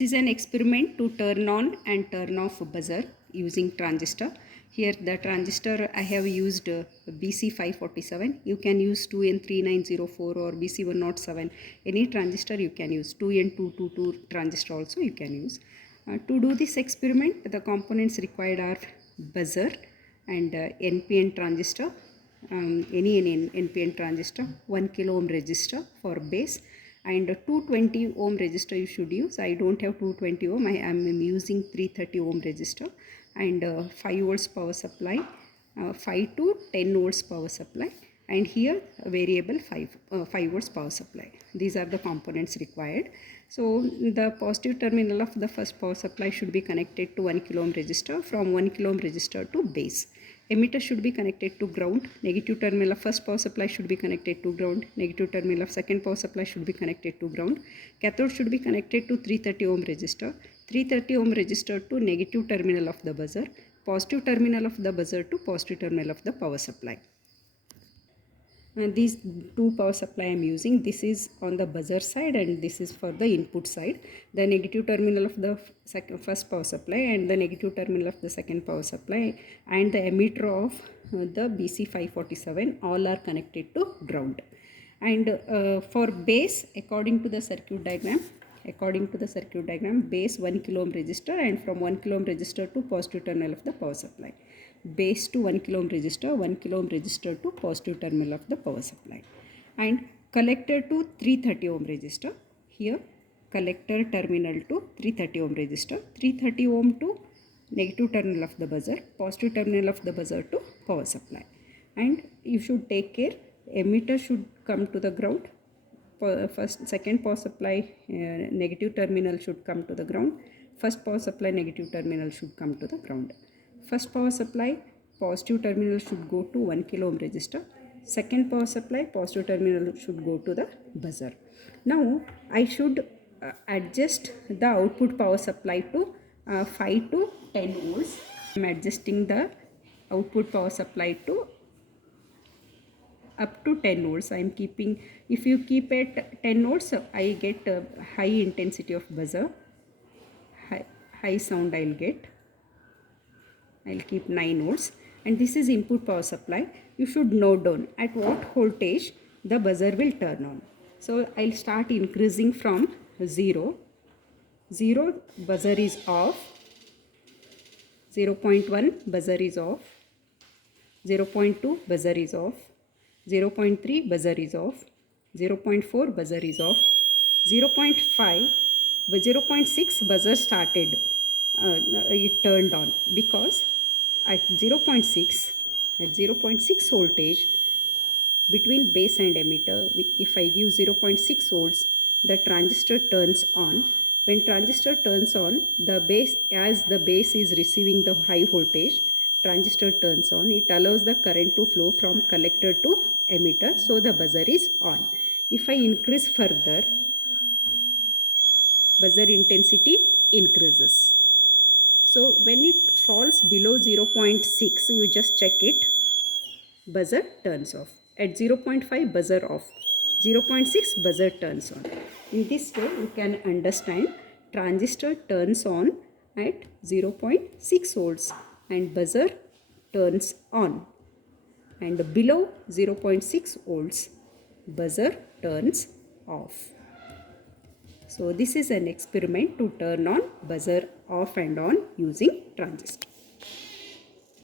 This is an experiment to turn on and turn off buzzer using transistor. Here the transistor I have used BC547. You can use 2N3904 or BC107. Any transistor you can use. 2N222 transistor also you can use. To do this experiment, the components required are buzzer and NPN transistor, any NPN transistor, 1 kilo ohm resistor for base, and 220 ohm resistor you should use. I don't have 220 ohm, I am using 330 ohm resistor, and 5 volts power supply, 5 to 10 volts power supply, and here a variable 5 volts power supply. These are the components required. So the positive terminal of the first power supply should be connected to 1 kilo ohm resistor. From 1 kilo ohm resistor to base. Emitter should be connected to ground. Negative terminal of first power supply should be connected to ground. Negative terminal of second power supply should be connected to ground. Cathode should be connected to 330 ohm resistor. 330 ohm resistor to negative terminal of the buzzer. Positive terminal of the buzzer to positive terminal of the power supply. And these two power supply I am using. This is on the buzzer side and this is for the input side. The negative terminal of the first power supply and the negative terminal of the second power supply and the emitter of the BC547 all are connected to ground. And for base, according to the circuit diagram, base 1 kilo ohm resistor, and from 1 kilo ohm resistor to positive terminal of the power supply. Base to 1 kilo ohm resistor, 1 kilo ohm resistor to positive terminal of the power supply, and collector to 330 ohm resistor. Here collector terminal to 330 ohm resistor, 330 ohm to negative terminal of the buzzer, positive terminal of the buzzer to power supply. And you should take care, emitter should come to the ground. Second power supply negative terminal should come to the ground. First power supply negative terminal should come to the ground. First power supply positive terminal should go to 1 kilo ohm resistor. Second power supply positive terminal should go to the buzzer. Now I should adjust the output power supply to 5 to 10 volts. I am adjusting the output power supply to up to 10 volts. I am keeping, if you keep at 10 volts, I get high intensity of buzzer, high sound I'll get. I'll keep 9 volts, and this is input power supply. You should note down at what voltage the buzzer will turn on. So I'll start increasing from 0. Buzzer is off. 0.1 buzzer is off. 0.2 buzzer is off. 0.3 buzzer is off. 0.4 buzzer is off. 0.5, 0.6 buzzer started, it turned on, because at 0.6 voltage between base and emitter, if I give 0.6 volts, the transistor turns on. When transistor turns on, the base, as the base is receiving the high voltage, transistor turns on. It allows the current to flow from collector to emitter, so the buzzer is on. If I increase further, buzzer intensity increases. So when it falls below 0.6, you just check it, buzzer turns off. At 0.5, buzzer off. 0.6, buzzer turns on. In this way, you can understand transistor turns on at 0.6 volts and buzzer turns on. And below 0.6 volts, buzzer turns off. So this is an experiment to turn on buzzer off and on using transistor.